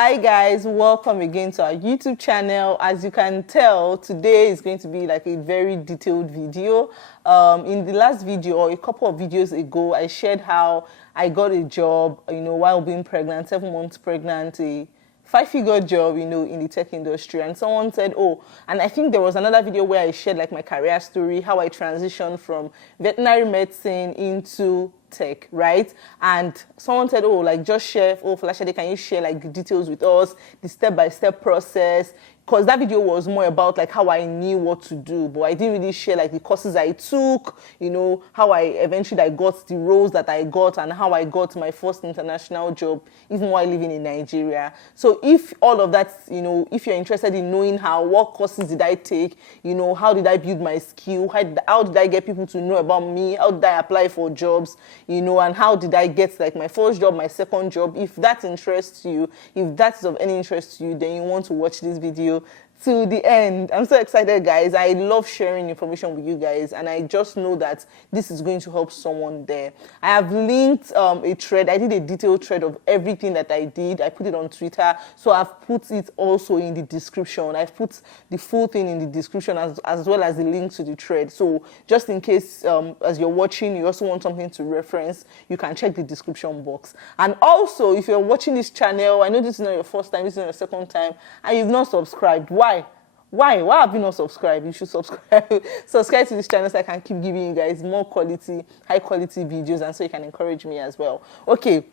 Hi guys, welcome again to our YouTube channel. As you can tell, today is going to be like a very detailed video. In the last video or a couple of videos ago, I shared how I got a job, while being pregnant, 7 months pregnant, a 5-figure job, in the tech industry. And someone said, oh, and I think there was another video where I shared like my career story, how I transitioned from veterinary medicine into tech, right? And someone said, oh, like just share, oh, Flashade, can you share like the details with us, the step-by-step process? Because that video was more about like how I knew what to do, but I didn't really share like the courses I took, how I eventually got the roles that I got and how I got my first international job, even while living in Nigeria. So if all of that, if you're interested in knowing what courses did I take, how did I build my skill, how did I get people to know about me, how did I apply for jobs, and how did I get like my first job, my second job, if that interests you, if that's of any interest to you, then you want to watch this video to the end. I'm so excited, guys. I love sharing information with you guys, and I just know that this is going to help someone there. I have linked a thread. I did a detailed thread of everything that I did. I put it on Twitter, so I've put it also in the description. I've put the full thing in the description as well as the link to the thread. So just in case as you're watching, you also want something to reference, you can check the description box. And also, if you're watching this channel, I know this is not your first time, this is not your second time, and you've not subscribed, why have you not subscribed? You should subscribe. Subscribe to this channel so I can keep giving you guys more quality, high quality videos, and so you can encourage me as well. Okay,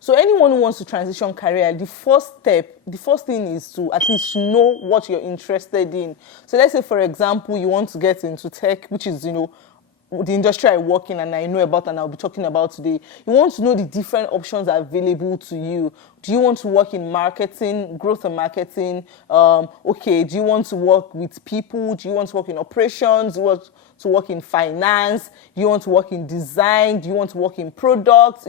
so anyone who wants to transition career, the first thing is to at least know what you're interested in. So let's say, for example, you want to get into tech, which is the industry I work in and I know about and I'll be talking about today. You want to know the different options available to you. Do you want to work in marketing, growth and marketing? Do you want to work with people? Do you want to work in operations? Do you want to work in finance? Do you want to work in design? Do you want to work in products?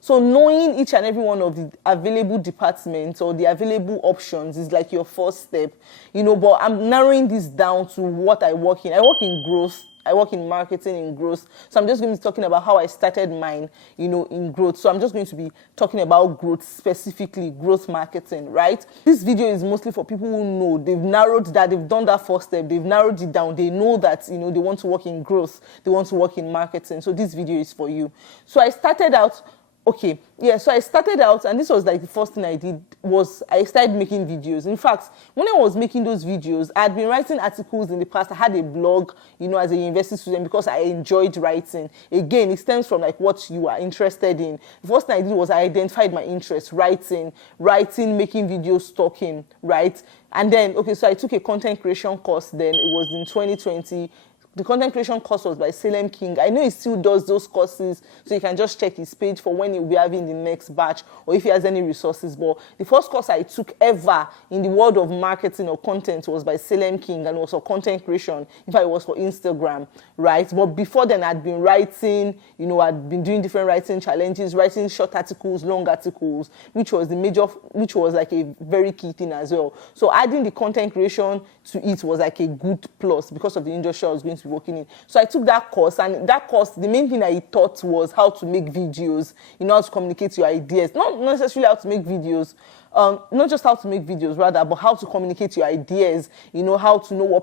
So knowing each and every one of the available departments or the available options is like your first step. But I'm narrowing this down to what I work in. I work in growth. I work in marketing, in growth. So I'm just going to be talking about how I started mine, in growth. So I'm just going to be talking about growth, specifically growth marketing, right? This video is mostly for people who know they've narrowed that, they've done that first step, they've narrowed it down. They know that, they want to work in growth, they want to work in marketing. So this video is for you. So I started out, and this was like the first thing I did was I started making videos. In fact, when I was making those videos, I had been writing articles in the past. I had a blog, as a university student because I enjoyed writing. Again, it stems from like what you are interested in. The first thing I did was I identified my interest, writing, making videos, talking, right? And then, so I took a content creation course then. It was in 2020. The content creation course was by Salem King. I know he still does those courses, so you can just check his page for when he'll be having the next batch or if he has any resources. But the first course I took ever in the world of marketing or content was by Salem King, and it was for content creation. In fact, it was for Instagram, right? But before then, I'd been writing, I'd been doing different writing challenges, writing short articles, long articles, which was like a very key thing as well. So adding the content creation to it was like a good plus because of the industry I was going to be working in. So I took that course, and that course, the main thing I taught was how to make videos, how to communicate your ideas. Not necessarily how to make videos, not just how to make videos rather, but how to communicate your ideas, how to know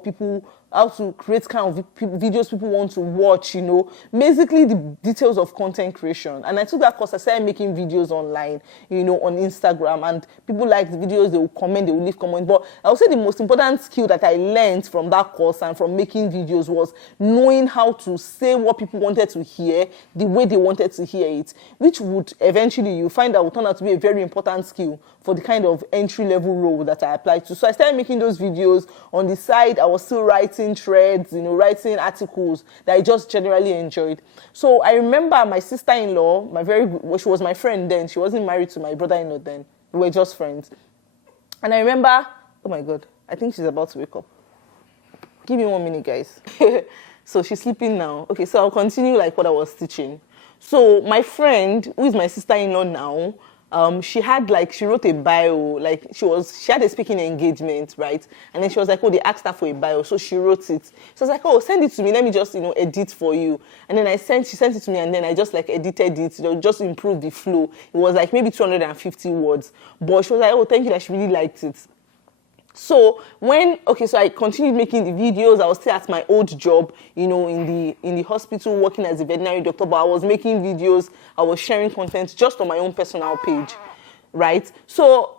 how to create kind of videos people want to watch, basically the details of content creation. And I took that course, I started making videos online, on Instagram, and people like the videos, they will comment, they will leave comments. But I would say the most important skill that I learned from that course and from making videos was knowing how to say what people wanted to hear, the way they wanted to hear it, which would eventually, you find that would turn out to be a very important skill for the kind of entry-level role that I applied to. So I started making those videos. On the side, I was still writing threads, writing articles that I just generally enjoyed. So I remember my sister-in-law, she was my friend then. She wasn't married to my brother-in-law then. We were just friends. And I remember, oh my God, I think she's about to wake up. Give me 1 minute, guys. So she's sleeping now. Okay, so I'll continue like what I was teaching. So my friend, who is my sister-in-law now, she wrote a bio, like she had a speaking engagement, right? And then she was like, oh, they asked her for a bio, so she wrote it. So I was like, oh, send it to me, let me just, edit for you. And then she sent it to me, and then I just like edited it, just improve the flow. It was like maybe 250 words, but she was like, oh, thank you, that she really liked it. So so I continued making the videos. I was still at my old job, in the hospital working as a veterinary doctor, but I was making videos, I was sharing content just on my own personal page, right? So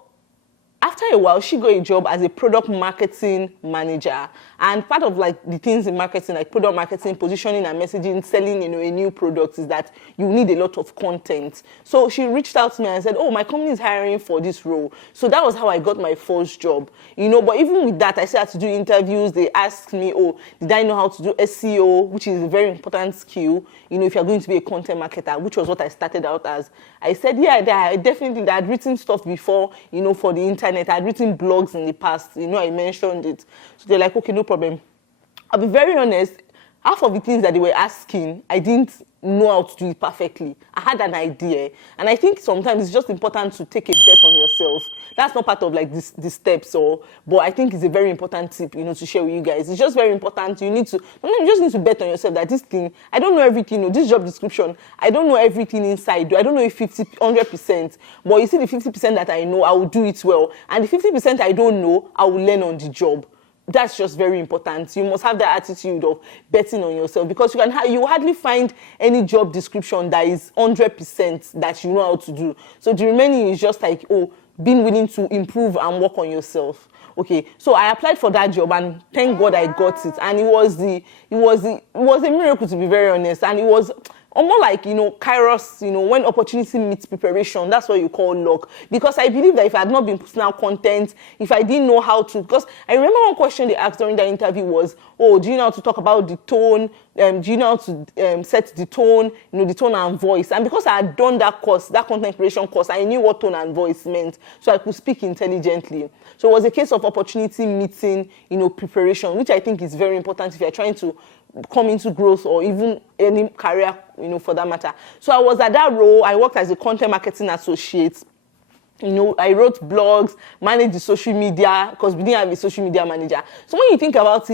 after a while, she got a job as a product marketing manager. And part of like the things in marketing, like product marketing, positioning and messaging, selling, a new product, is that you need a lot of content. So she reached out to me and said, oh, my company is hiring for this role. So that was how I got my first job, But even with that, I still had to do interviews. They asked me, oh, did I know how to do SEO, which is a very important skill, if you're going to be a content marketer, which was what I started out as. I said, yeah, I definitely, I had written stuff before, for the internet. I had written blogs in the past, I mentioned it. So they're like, okay, no problem. I'll be very honest, half of the things that they were asking, I didn't know how to do it perfectly. I had an idea. And I think sometimes it's just important to take a bet on yourself. That's not part of like the steps, but I think it's a very important tip, to share with you guys. It's just very important. You just need to bet on yourself that this thing, I don't know everything, this job description, I don't know everything inside. I don't know if 100%, but you see the 50% that I know, I will do it well. And the 50% I don't know, I will learn on the job. That's just very important. You must have that attitude of betting on yourself, because you hardly find any job description that is 100% that you know how to do. So the remaining is just like, being willing to improve and work on yourself. Okay, so I applied for that job, and thank God I got it. And it was a miracle, to be very honest. And it was more like, Kairos, when opportunity meets preparation, that's what you call luck. Because I believe that if I had not been putting out content, if I didn't know how to, because I remember one question they asked during the interview was, oh, do you know how to talk about the tone? Do you know how to set the tone, the tone and voice? And because I had done that course, that content creation course, I knew what tone and voice meant, so I could speak intelligently. So it was a case of opportunity meeting, preparation, which I think is very important if you're trying to come into growth or even any career, for that matter. So I was at that role. I worked as a content marketing associate. I wrote blogs, managed the social media, because we didn't have a social media manager. So when I think about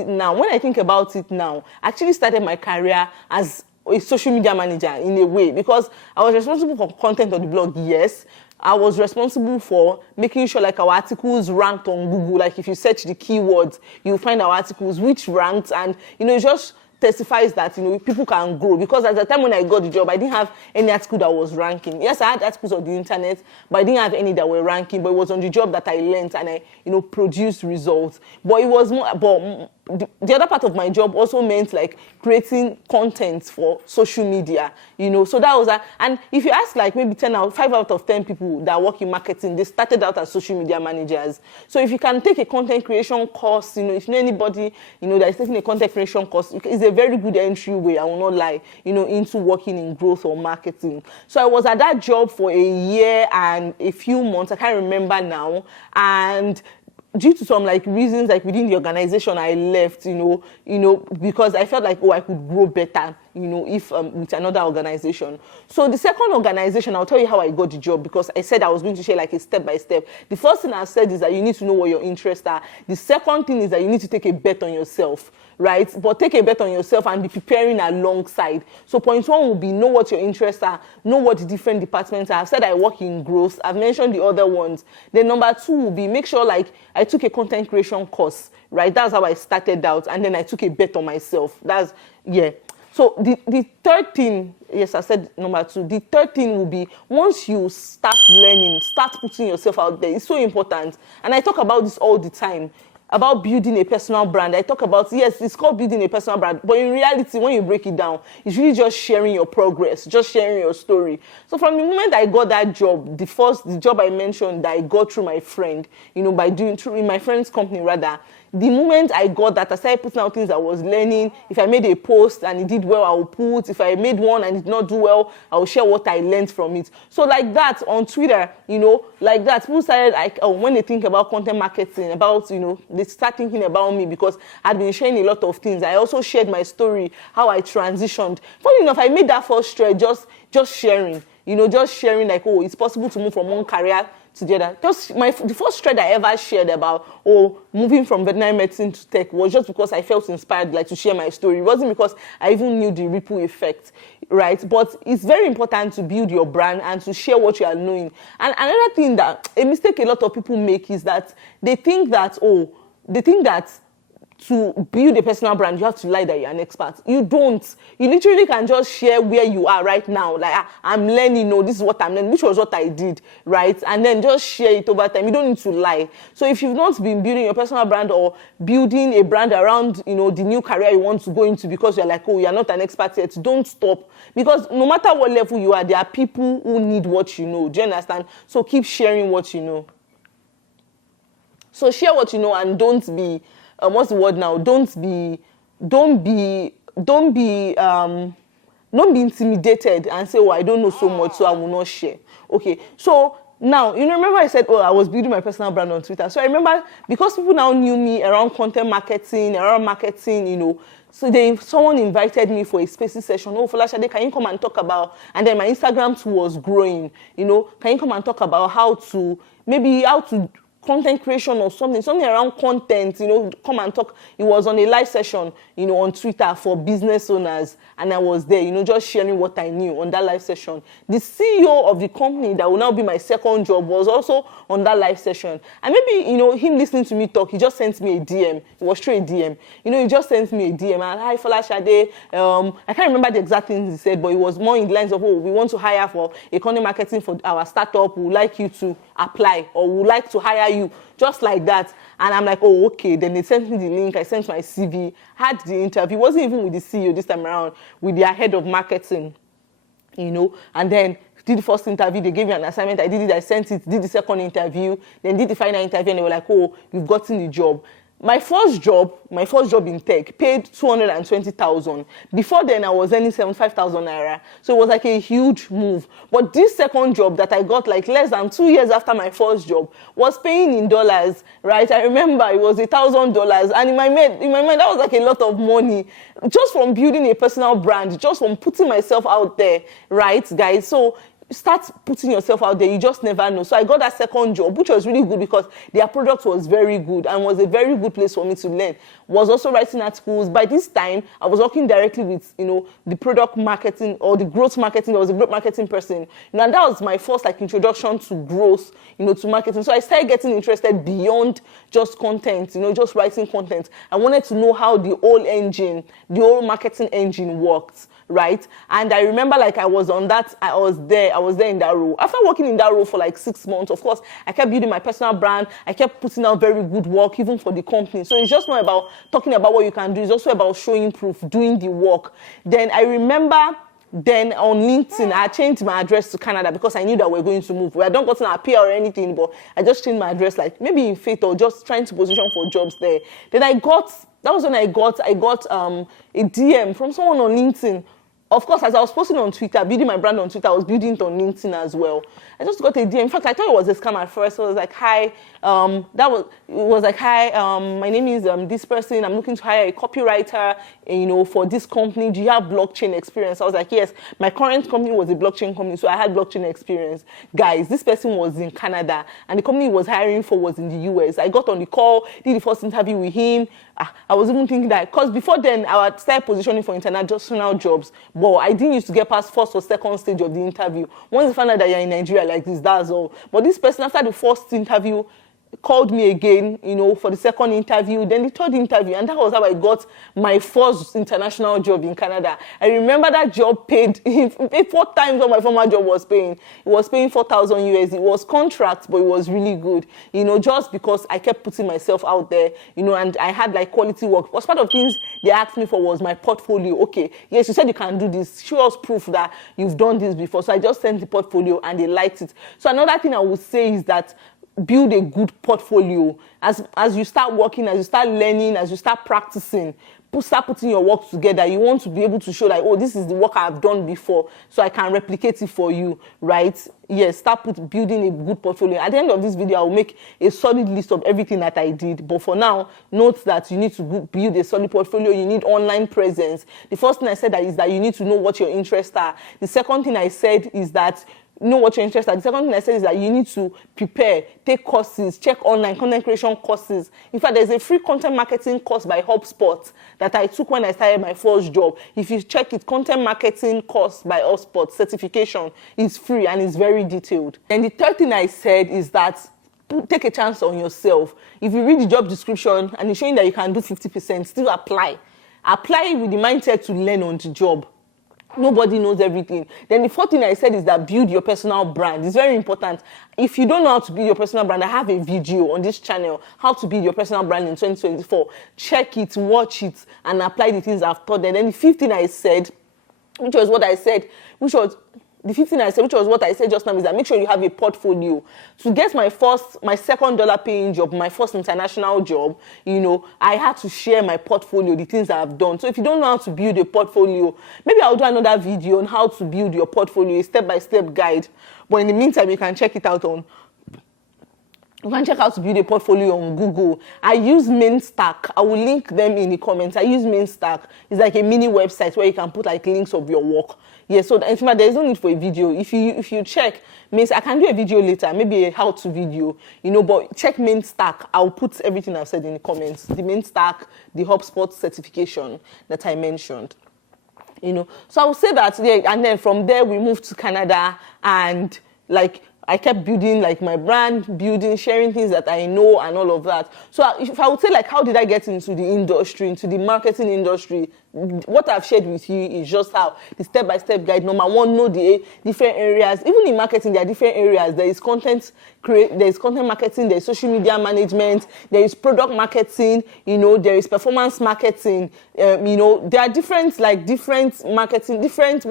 it now, I actually started my career as a social media manager in a way, because I was responsible for content on the blog, yes. I was responsible for making sure like our articles ranked on Google. Like if you search the keywords, you'll find our articles which ranked, and it just testifies that people can grow. Because at the time when I got the job, I didn't have any article that was ranking. Yes, I had articles on the internet, but I didn't have any that were ranking. But it was on the job that I learned, and I produced results. But it was more. But the other part of my job also meant like creating content for social media. So that was and if you ask like maybe 5 out of 10 people that work in marketing, they started out as social media managers. So if you can take a content creation course, if you know anybody that is taking a content creation course, it's a very good entryway, I will not lie, into working in growth or marketing. So I was at that job for a year and a few months, I can't remember now, and due to some like reasons like within the organization, I left, because I felt like, I could grow better, if with another organization. So the second organization, I'll tell you how I got the job, because I said I was going to share like a step by step. The first thing I said is that you need to know what your interests are. The second thing is that you need to take a bet on yourself, right? But take a bet on yourself and be preparing alongside. So point one will be know what your interests are, know what the different departments are. I've said I work in growth. I've mentioned the other ones. Then number two will be make sure like I took a content creation course, right? That's how I started out. And then I took a bet on myself. So the third thing, yes, I said number two. The third thing will be once you start learning, start putting yourself out there. It's so important. And I talk about this all the time, about building a personal brand. I talk about, yes, it's called building a personal brand, but in reality, when you break it down, it's really just sharing your progress, just sharing your story. So from the moment I got that job, the job I mentioned that I got through my friend, by doing through in my friend's company rather, the moment I got that, I started putting out things I was learning. If I made a post and it did well, I will put. If I made one and it did not do well, I will share what I learned from it. So like that on Twitter, like that, people started like, when they think about content marketing, about, they start thinking about me because I'd been sharing a lot of things. I also shared my story, how I transitioned. Funny enough, I made that first thread just sharing. just sharing like, oh, it's possible to move from one career to the other. Just the first thread I ever shared about, moving from veterinary medicine to tech was just because I felt inspired, like, to share my story. It wasn't because I even knew the ripple effect, right? But it's very important to build your brand and to share what you are knowing. And another thing that, a mistake a lot of people make is that they think that to build a personal brand, you have to lie that you're an expert. You don't. You literally can just share where you are right now. Like, I'm learning, this is what I'm learning, which was what I did, right? And then just share it over time. You don't need to lie. So if you've not been building your personal brand or building a brand around, the new career you want to go into because you're like, you're not an expert yet, don't stop. Because no matter what level you are, there are people who need what you know. Do you understand? So keep sharing what you know. So share what you know and don't be... what's the word now? Don't be intimidated and say, I don't know so much, so I will not share. Okay, so now, remember I said, I was building my personal brand on Twitter. So I remember, because people now knew me around content marketing, so someone invited me for a spaces session. Folashade, can you come and talk about, and then my Instagram too was growing, can you come and talk about how to content creation or something around content, come and talk. It was on a live session, on Twitter for business owners, and I was there, just sharing what I knew on that live session. The CEO of the company that will now be my second job was also on that live session. And maybe, him listening to me talk, he just sent me a DM. It was straight DM. He just sent me a DM. And, hi, Folashade. I can't remember the exact things he said, but it was more in the lines of, we want to hire for content marketing for our startup. We would like you to apply, or we would like to hire you, just like that. And I'm like, okay. Then they sent me the link. I sent my CV, had the interview. It wasn't even with the CEO this time around, with their head of marketing, and then did the first interview. They gave me an assignment. I did it. I sent it. Did the second interview. Then did the final interview. And they were like, you've gotten the job. My first job in tech paid 220,000. Before then, I was earning 75,000 naira. So it was like a huge move. But this second job that I got like less than 2 years after my first job was paying in dollars, right? I remember it was $1,000. And in my mind, that was like a lot of money. Just from building a personal brand, just from putting myself out there, right, guys? So start putting yourself out there. You just never know. So I got that second job, which was really good because their product was very good and was a very good place for me to learn. Was also writing articles. By this time, I was working directly with, the product marketing or the growth marketing. There was a growth marketing person. And that was my first introduction to growth, to marketing. So I started getting interested beyond just content, just writing content. I wanted to know how the whole marketing engine worked. Right? And I remember I was there in that role. After working in that role for 6 months, of course, I kept building my personal brand. I kept putting out very good work, even for the company. So it's just not about talking about what you can do. It's also about showing proof, doing the work. Then I remember on LinkedIn, I changed my address to Canada because I knew that we're going to move. We had not gotten a PR or anything, but I just changed my address, maybe in faith or just trying to position for jobs there. Then that was when I got a DM from someone on LinkedIn. Of course, as I was posting on Twitter, building my brand on Twitter, I was building it on LinkedIn as well. I just got a DM. In fact, I thought it was a scam at first. So I was like, hi, my name is this person. I'm looking to hire a copywriter, for this company. Do you have blockchain experience? I was like, yes. My current company was a blockchain company, so I had blockchain experience. Guys, this person was in Canada, and the company he was hiring for was in the US. I got on the call, did the first interview with him. I was even thinking that, because before then, I would start positioning for international jobs, but I didn't used to get past first or second stage of the interview. Once you find out that you're in Nigeria like this, that's all. But this person, after the first interview, called me again, for the second interview, then the third interview, and that was how I got my first international job in Canada. I remember that job paid 4 times what my former job was paying. It was paying 4,000 USD. It was contract, but it was really good, just because I kept putting myself out there, and I had quality work. Was part of things they asked me for was my portfolio. Okay, yes, you said you can do this. Show us proof that you've done this before. So I just sent the portfolio and they liked it. So another thing I would say is that build a good portfolio. As you start working, as you start learning, as you start practicing, start putting your work together. You want to be able to show like, oh, this is the work I've done before, so I can replicate it for you, right? Yes, start building a good portfolio. At the end of this video, I will make a solid list of everything that I did. But for now, note that you need to build a solid portfolio. You need online presence. The first thing I said is that you need to know what your interests are. The second thing I said is that know what your interests are. The second thing I said is that you need to prepare, take courses, check online content creation courses. In fact, there's a free content marketing course by HubSpot that I took when I started my first job. If you check it, content marketing course by HubSpot certification is free and it's very detailed. And the third thing I said is that take a chance on yourself. If you read the job description and it's showing that you can do 50%, still apply. Apply with the mindset to learn on the job. Nobody knows everything. Then the fourth thing I said is that build your personal brand. It's very important. If you don't know how to build your personal brand, I have a video on this channel, how to build your personal brand in 2024. Check it, watch it, and apply the things I've taught. And then the fifth thing I said, which was what I said just now, is that make sure you have a portfolio. To get my second dollar paying job, my first international job, I had to share my portfolio, the things I've done. So if you don't know how to build a portfolio, maybe I'll do another video on how to build your portfolio, a step-by-step guide. But in the meantime, you can check it out you can check out to build a portfolio on Google. I use Mainstack. I will link them in the comments. I use Mainstack. It's like a mini website where you can put like links of your work. Yeah, so in fact, there's no need for a video. If you check Mainstack, I can do a video later, maybe a how-to video, but check Mainstack. I'll put everything I've said in the comments. The Mainstack, the HubSpot certification that I mentioned. So I will say that, yeah, and then from there we moved to Canada, and like I kept building like my brand, sharing things that I know and all of that. So if I would say like, how did I get into the industry, into the marketing industry? What I've shared with you is just how the step-by-step guide. Number one, know the different areas. Even in marketing, there are different areas. There is content marketing, there is social media management, there is product marketing, there is performance marketing. There are different marketing, different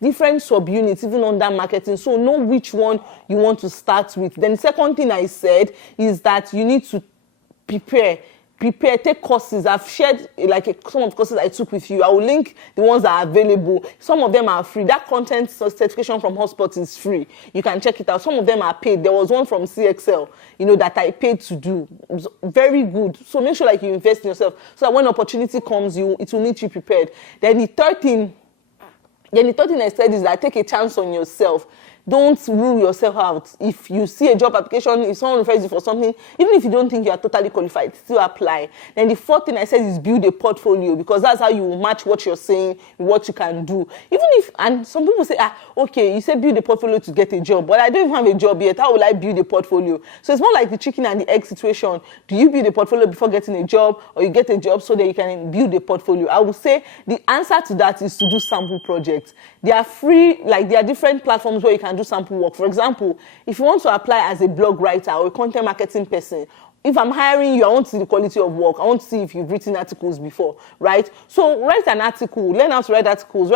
subunits even under marketing. So know which one you want to start with. Then the second thing I said is that you need to prepare, take courses. I've shared some of the courses I took with you. I will link the ones that are available. Some of them are free. That content certification from HubSpot is free. You can check it out. Some of them are paid. There was one from CXL, that I paid to do. It was very good. So make sure you invest in yourself so that when opportunity comes, it will meet you prepared. Then the third thing I said is that take a chance on yourself. Don't rule yourself out. If you see a job application, if someone refers you for something, even if you don't think you are totally qualified, still apply. Then the fourth thing I said is build a portfolio, because that's how you will match what you're saying with what you can do. And some people say, okay, you said build a portfolio to get a job, but I don't even have a job yet. How will I build a portfolio? So it's more like the chicken and the egg situation. Do you build a portfolio before getting a job, or you get a job so that you can build a portfolio? I would say the answer to that is to do sample projects. They are free, there are different platforms where you can do sample work. For example, if you want to apply as a blog writer or a content marketing person, if I'm hiring you, I want to see the quality of work. I want to see if you've written articles before, right? So write an article, learn how to write articles,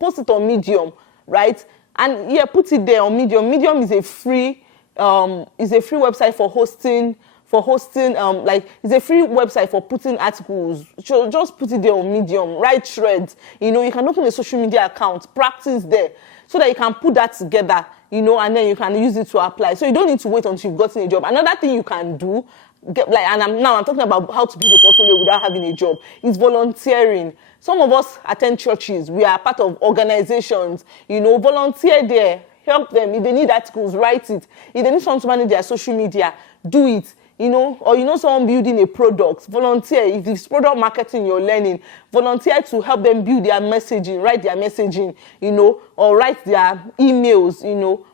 post it on Medium, right? And yeah, put it there on Medium. Medium is a free website for hosting. It's a free website for putting articles. Just put it there on Medium. Write threads. You can open a social media account. Practice there so that you can put that together. And then you can use it to apply. So you don't need to wait until you've gotten a job. Another thing you can do, I'm talking about how to build a portfolio without having a job, is volunteering. Some of us attend churches. We are part of organizations. Volunteer there. Help them. If they need articles, write it. If they need someone to manage their social media, do it. Or someone building a product, volunteer. If it's product marketing you're learning, volunteer to help them build their messaging, write their messaging, or write their emails,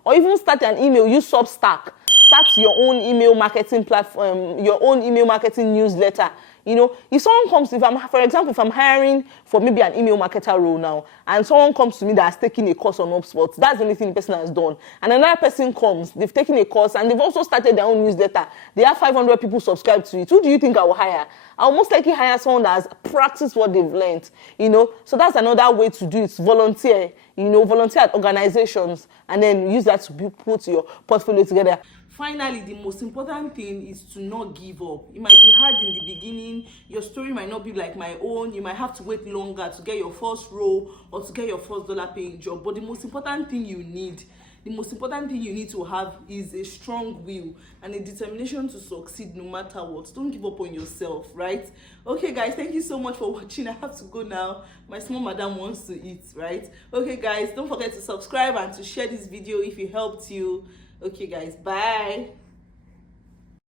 or even start an email, use Substack. Start your own email marketing platform, your own email marketing newsletter. If someone comes, if I'm hiring for maybe an email marketer role now, and someone comes to me that has taken a course on HubSpot, that's the only thing the person has done. And another person comes, they've taken a course, and they've also started their own newsletter. They have 500 people subscribed to it. Who do you think I will hire? I'll most likely hire someone that has practiced what they've learned. So that's another way to do it. Volunteer. Volunteer at organizations, and then use that to put your portfolio together. Finally, the most important thing is to not give up. It might be hard in the beginning. Your story might not be like my own. You might have to wait longer to get your first role or to get your first dollar paying job. But the most important thing you need to have is a strong will and a determination to succeed no matter what. Don't give up on yourself, right? Okay guys, thank you so much for watching. I have to go now. My small madam wants to eat, right? Okay guys, don't forget to subscribe and to share this video if it helped you. Okay guys, bye.